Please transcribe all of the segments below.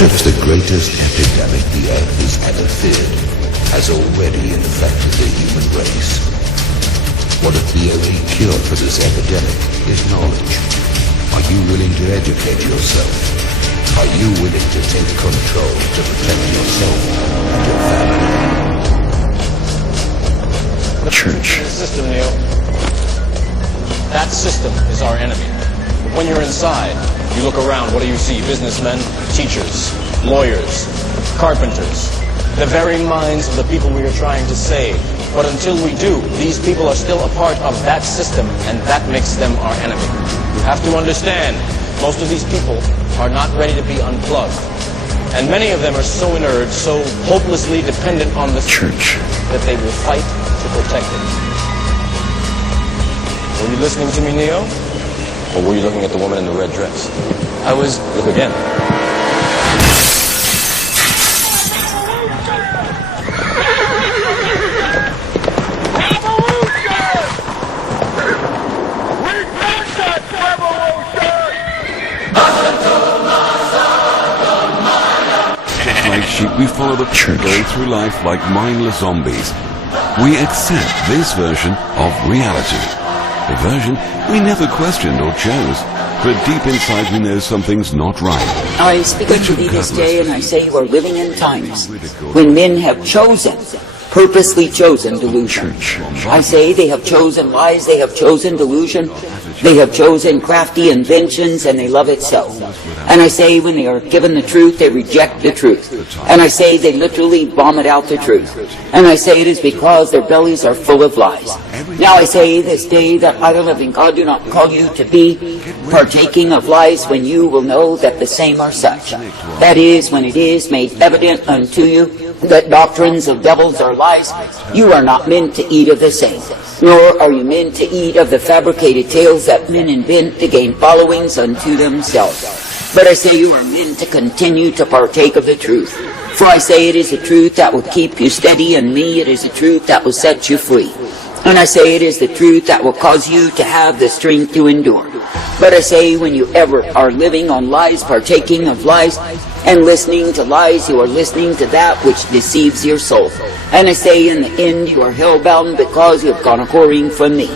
What if the greatest epidemic the earth has ever feared has already infected the human race? What if the only cure for this epidemic is knowledge? Are you willing to educate yourself? Are you willing to take control to protect yourself and your family? The church. System, Neil. That system is our enemy. When you're inside, you look around, what do you see? Businessmen, teachers, lawyers, carpenters, the very minds of the people we are trying to save. But until we do, these people are still a part of that system, and that makes them our enemy. You have to understand, most of these people are not ready to be unplugged. And many of them are so inert, so hopelessly dependent on the church, that they will fight to protect it. Were you listening to me, Neo? Or were you looking at the woman in the red dress? I was. Look again. Like sheep, we follow the church, go through life like mindless zombies. We accept this version of reality. The version we never questioned or chose. But deep inside we know something's not right. I speak unto thee this day, and I say you are living in times when men have chosen, purposely chosen delusion. I say they have chosen lies, they have chosen delusion, they have chosen crafty inventions, and they love it so. And I say when they are given the truth, they reject the truth. And I say they literally vomit out the truth. And I say it is because their bellies are full of lies. Now I say this day that I, the living God, do not call you to be partaking of lies when you will know that the same are such. That is, when it is made evident unto you that doctrines of devils are lies, you are not meant to eat of the same, nor are you meant to eat of the fabricated tales that men invent to gain followings unto themselves. But I say you are meant to continue to partake of the truth. For I say it is the truth that will keep you steady, and me it is the truth that will set you free. And I say it is the truth that will cause you to have the strength to endure. But I say when you ever are living on lies, partaking of lies, and listening to lies, you are listening to that which deceives your soul. And I say in the end you are hell-bound because you have gone a-whoring from me.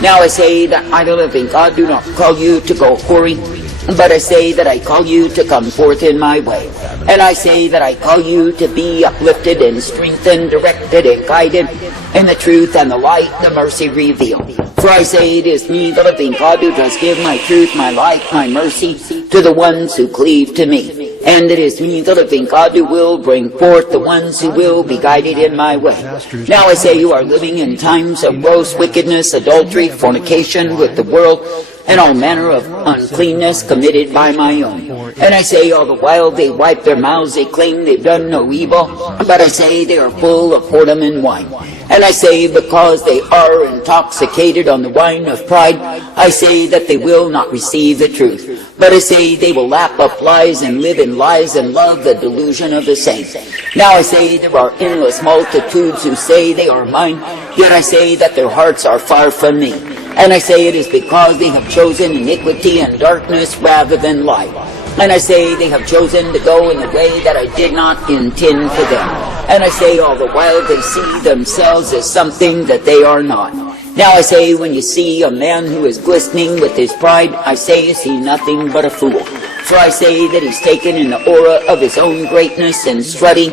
Now I say that I, the living God, do not call you to go a-whoring, but I say that I call you to come forth in my way. And I say that I call you to be uplifted and strengthened, directed and guided in the truth and the light, the mercy revealed. For I say it is me, the living God, who does give my truth, my light, my mercy to the ones who cleave to me. And it is me, the living God, who will bring forth the ones who will be guided in my way. Now I say you are living in times of gross wickedness, adultery, fornication with the world, and all manner of uncleanness committed by my own. And I say all the while they wipe their mouths, they claim they've done no evil, but I say they are full of whoredom and wine. And I say because they are intoxicated on the wine of pride, I say that they will not receive the truth. But I say they will lap up lies and live in lies and love the delusion of the saints. Now I say there are endless multitudes who say they are mine, yet I say that their hearts are far from me. And I say it is because they have chosen iniquity and darkness rather than light. And I say they have chosen to go in the way that I did not intend for them. And I say all the while they see themselves as something that they are not. Now I say when you see a man who is glistening with his pride, I say is he nothing but a fool. For I say that he's taken in the aura of his own greatness and strutting,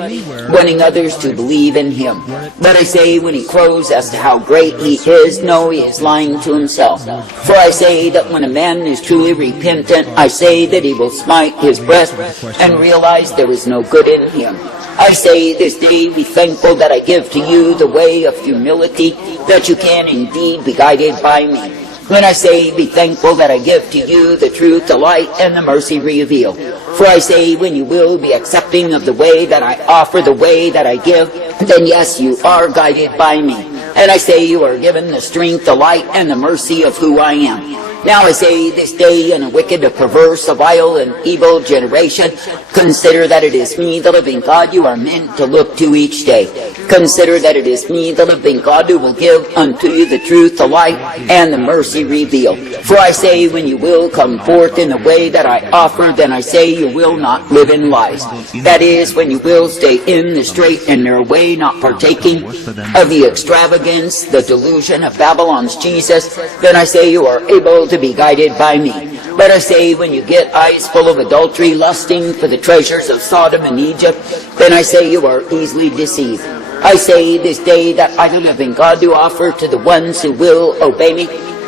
wanting others to believe in him. But I say when he crows as to how great he is, no, he is lying to himself. For I say that when a man is truly repentant, I say that he will smite his breast and realize there is no good in him. I say this day be thankful that I give to you the way of humility, that you can indeed be guided by me. When I say be thankful that I give to you the truth, the light, and the mercy revealed. For I say when you will be accepting of the way that I offer, the way that I give, then yes, you are guided by me. And I say you are given the strength, the light, and the mercy of who I am. Now I say this day in a wicked, a perverse, a vile, and evil generation, consider that it is me, the living God, you are meant to look to each day. Consider that it is me, the living God, who will give unto you the truth, the light, and the mercy revealed. For I say, when you will come forth in the way that I offer, then I say you will not live in lies. That is, when you will stay in the straight and narrow way, not partaking of the extravagance, the delusion of Babylon's Jesus, then I say you are able to be guided by me. But I say, when you get eyes full of adultery, lusting for the treasures of Sodom and Egypt, then I say you are easily deceived. I say this day that I, the living God, do offer to the ones who will obey me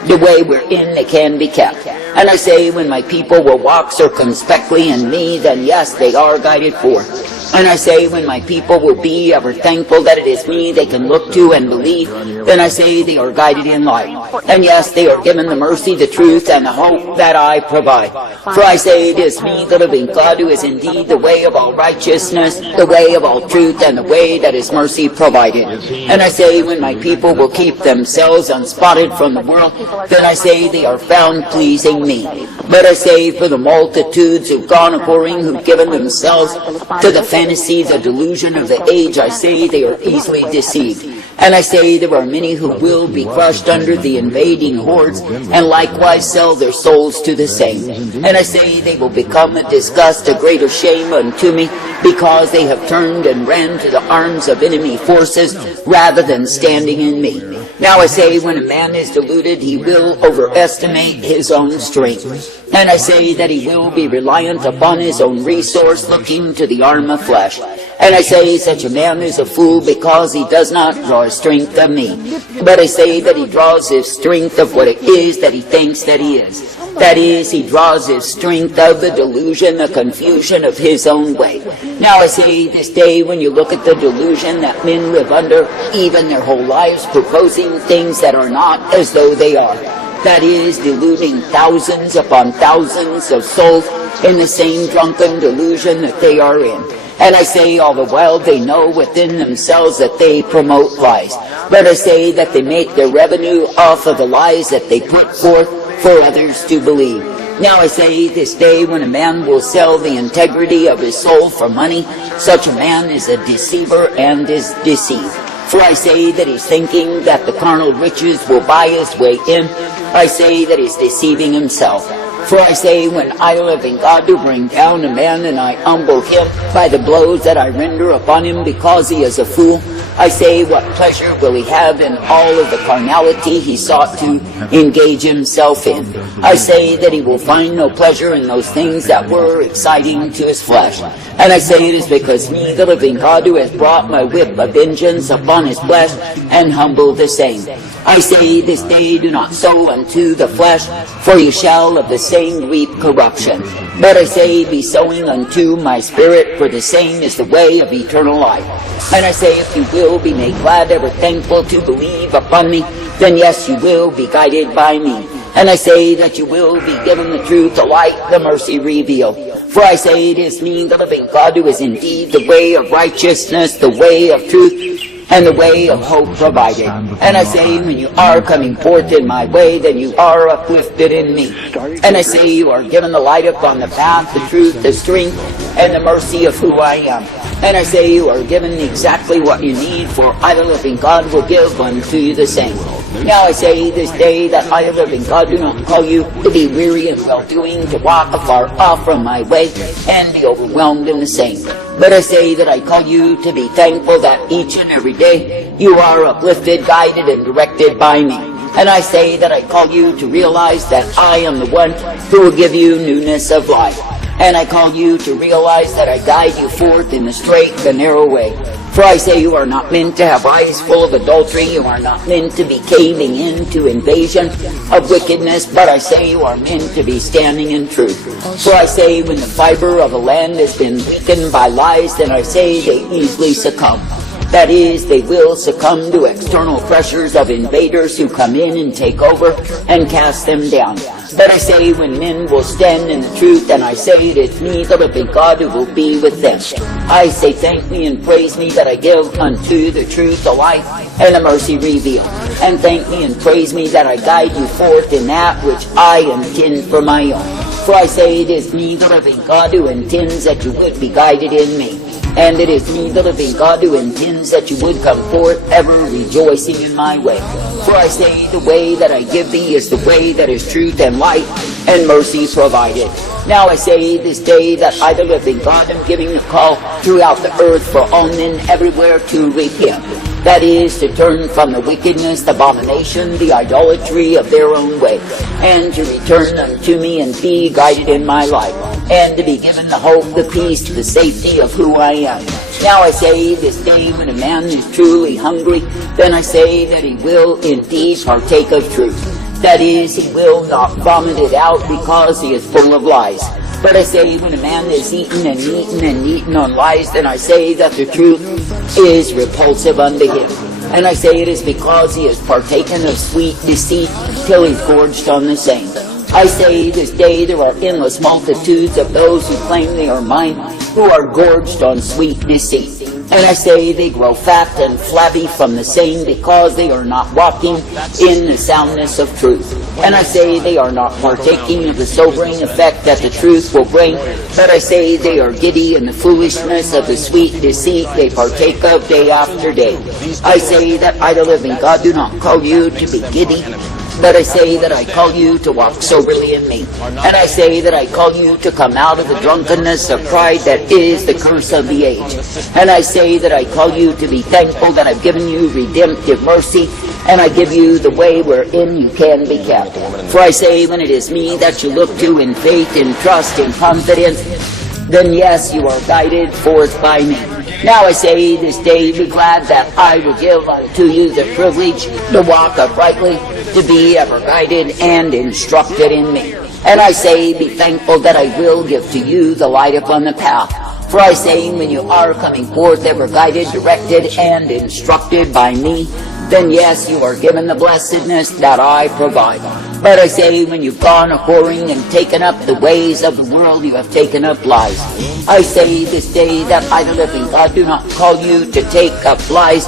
the way wherein they can be kept. And I say, when my people will walk circumspectly in me, then yes, they are guided forth. And I say, when my people will be ever thankful that it is me they can look to and believe, then I say they are guided in light. And yes, they are given the mercy, the truth, and the hope that I provide. For I say it is me, the living God, who is indeed the way of all righteousness, the way of all truth, and the way that is mercy provided. And I say, when my people will keep themselves unspotted from the world, then I say they are found pleasing me. But I say, for the multitudes who've gone a-whoring, who've given themselves to the fantasy, the delusion of the age, I say they are easily deceived. And I say there are many who will be crushed under the invading hordes, and likewise sell their souls to the same. And I say they will become a disgust, a greater shame unto me, because they have turned and ran to the arms of enemy forces, rather than standing in me. Now I say, when a man is deluded, he will overestimate his own strength. And I say that he will be reliant upon his own resource, looking to the arm of flesh. And I say such a man is a fool, because he does not draw his strength of me. But I say that he draws his strength of what it is that he thinks that he is. That is, he draws his strength of the delusion, the confusion of his own way. Now I say this day, when you look at the delusion that men live under, even their whole lives, proposing things that are not as though they are. That is, deluding thousands upon thousands of souls in the same drunken delusion that they are in. And I say all the while they know within themselves that they promote lies. But I say that they make their revenue off of the lies that they put forth for others to believe. Now I say this day, when a man will sell the integrity of his soul for money, such a man is a deceiver and is deceived. For I say that he's thinking that the carnal riches will buy his way in. I say that he's deceiving himself. For I say, when I, living God, do bring down a man, and I humble him by the blows that I render upon him, because he is a fool, I say, what pleasure will he have in all of the carnality he sought to engage himself in? I say that he will find no pleasure in those things that were exciting to his flesh. And I say it is because me, the living God, who has brought my whip of vengeance upon his flesh, and humbled the same. I say this day, do not sow unto the flesh, for you shall of the same reap corruption. But I say, be sowing unto my spirit, for the same is the way of eternal life. And I say, if you will be made glad, ever thankful to believe upon me, then yes, you will be guided by me. And I say that you will be given the truth, the light, the mercy revealed. For I say it is me, the living God, who is indeed the way of righteousness, the way of truth, and the way of hope provided. And I say, when you are coming forth in my way, then you are uplifted in me. And I say, you are given the light upon the path, the truth, the strength, and the mercy of who I am. And I say, you are given exactly what you need, for I, the living God, will give unto you the same. Now I say this day that I, the living God, do not call you to be weary in well-doing, to walk afar off from my way, and be overwhelmed in the same. But I say that I call you to be thankful that each and every day you are uplifted, guided, and directed by me. And I say that I call you to realize that I am the one who will give you newness of life. And I call you to realize that I guide you forth in the straight, the narrow way. For I say you are not meant to have eyes full of adultery, you are not meant to be caving into invasion of wickedness, but I say you are meant to be standing in truth. For I say when the fiber of a land has been weakened by lies, then I say they easily succumb. That is, they will succumb to external pressures of invaders who come in and take over and cast them down. But I say when men will stand in the truth, and I say it is me, the living God, who will be with them. I say thank me and praise me that I give unto the truth, the life, and the mercy revealed. And thank me and praise me that I guide you forth in that which I intend for my own. For I say it is me, the living God, who intends that you would be guided in me. And it is me, the living God, who intends that you would come forth ever rejoicing in my way. For I say the way that I give thee is the way that is truth and light and mercy provided. Now I say this day that I, the living God, am giving a call throughout the earth for all men everywhere to repent. That is, to turn from the wickedness, the abomination, the idolatry of their own way, and to return unto me and be guided in my life, and to be given the hope, the peace, the safety of who I am. Now I say this day, when a man is truly hungry, then I say that he will indeed partake of truth. That is, he will not vomit it out because he is full of lies. But I say, when a man is eaten and eaten and eaten on lies, then I say that the truth is repulsive unto him. And I say it is because he has partaken of sweet deceit till he's gorged on the same. I say this day there are endless multitudes of those who claim they are mine, who are gorged on sweet deceit. And I say they grow fat and flabby from the same because they are not walking in the soundness of truth. And I say they are not partaking of the sobering effect that the truth will bring, but I say they are giddy in the foolishness of the sweet deceit they partake of day after day. I say that I, the living God, do not call you to be giddy, but I say that I call you to walk soberly in me. And I say that I call you to come out of the drunkenness of pride that is the curse of the age. And I say that I call you to be thankful that I've given you redemptive mercy, and I give you the way wherein you can be kept. For I say, when it is me that you look to in faith, in trust, in confidence, then yes, you are guided forth by me. Now I say this day, be glad that I will give unto you the privilege to walk uprightly, to be ever guided and instructed in me. And I say, be thankful that I will give to you the light upon the path. For I say, when you are coming forth ever guided, directed, and instructed by me, then yes, you are given the blessedness that I provide. But I say, when you've gone a-whoring and taken up the ways of the world, you have taken up lies. I say this day that I, the living God, do not call you to take up lies,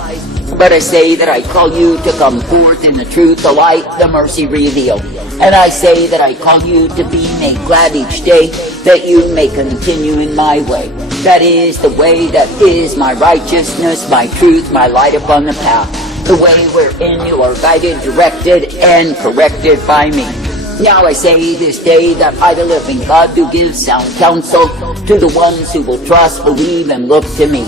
but I say that I call you to come forth in the truth, the light, the mercy revealed. And I say that I call you to be made glad each day, that you may continue in my way. That is the way that is my righteousness, my truth, my light upon the path. The way wherein you are guided, directed, and corrected by me. Now I say this day that I, the living God, do give sound counsel to the ones who will trust, believe, and look to me.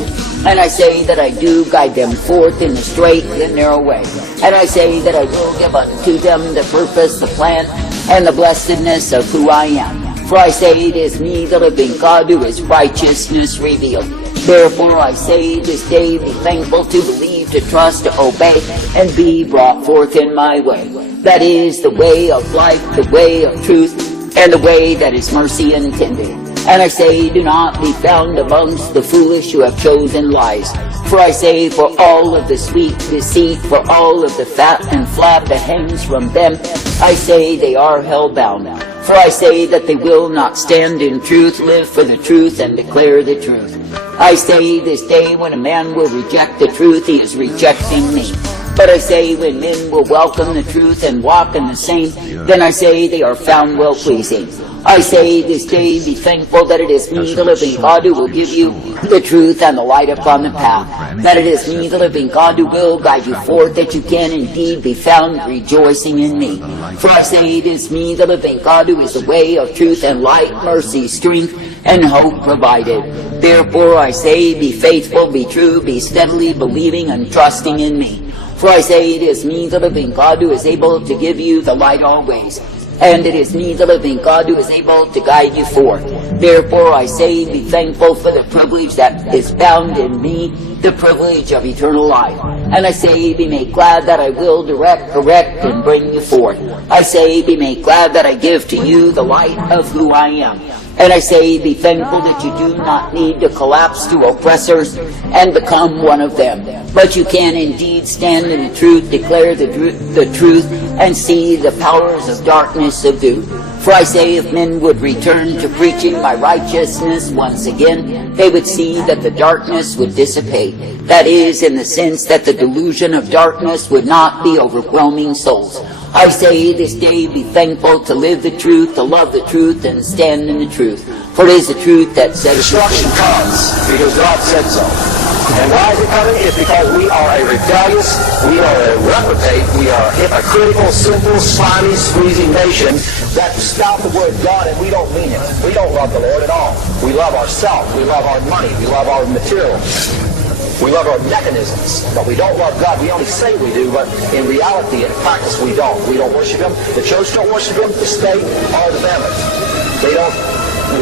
And I say that I do guide them forth in the straight and narrow way. And I say that I will give unto them the purpose, the plan, and the blessedness of who I am. For I say it is me, the living God, who is righteousness revealed. Therefore I say this day, be thankful to believe, to trust, to obey, and be brought forth in my way. That is the way of life, the way of truth, and the way that is mercy intended. And I say, do not be found amongst the foolish who have chosen lies. For I say, for all of the sweet deceit, for all of the fat and flab that hangs from them, I say they are hell-bound. For I say that they will not stand in truth, live for the truth, and declare the truth. I say this day, when a man will reject the truth, he is rejecting me. But I say, when men will welcome the truth and walk in the same, then I say they are found well-pleasing. I say this day, be thankful that it is me, the living God, who will give you the truth and the light upon the path. That it is me, the living God, who will guide you forth, that you can indeed be found rejoicing in me. For I say it is me, the living God, who is the way of truth and light, mercy, strength, and hope provided. Therefore I say, be faithful, be true, be steadily believing and trusting in me. For I say it is me, the living God, who is able to give you the light always. And it is me, the living God, who is able to guide you forth. Therefore I say, be thankful for the privilege that is found in me, the privilege of eternal life. And I say, be made glad that I will direct, correct, and bring you forth. I say, be made glad that I give to you the light of who I am. And I say, be thankful that you do not need to collapse to oppressors and become one of them. But you can indeed stand in the truth, declare the truth, and see the powers of darkness subdued. For I say, if men would return to preaching my righteousness once again, they would see that the darkness would dissipate. That is, in the sense that the delusion of darkness would not be overwhelming souls. I say this day be thankful to live the truth, to love the truth, and stand in the truth. For it is the truth that sets destruction comes because God said so. And why is it coming? It's because we are a rebellious, we are a reprobate, we are a hypocritical, sinful, slimy, squeezing nation that spout the word God and we don't mean it. We don't love the Lord at all. We love ourselves, we love our money, we love our materials. We love our mechanisms, but we don't love God. We only say we do, but in reality, in practice, we don't. We don't worship Him. The church don't worship Him. The state or the members. They don't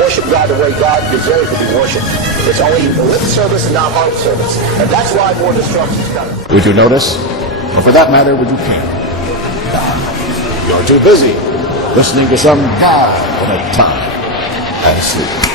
worship God the way God deserves to be worshipped. It's only lip service and not heart service. And that's why more destruction is coming. Would you notice? Or for that matter, would you care? You're too busy listening to some guy at a time and sleep.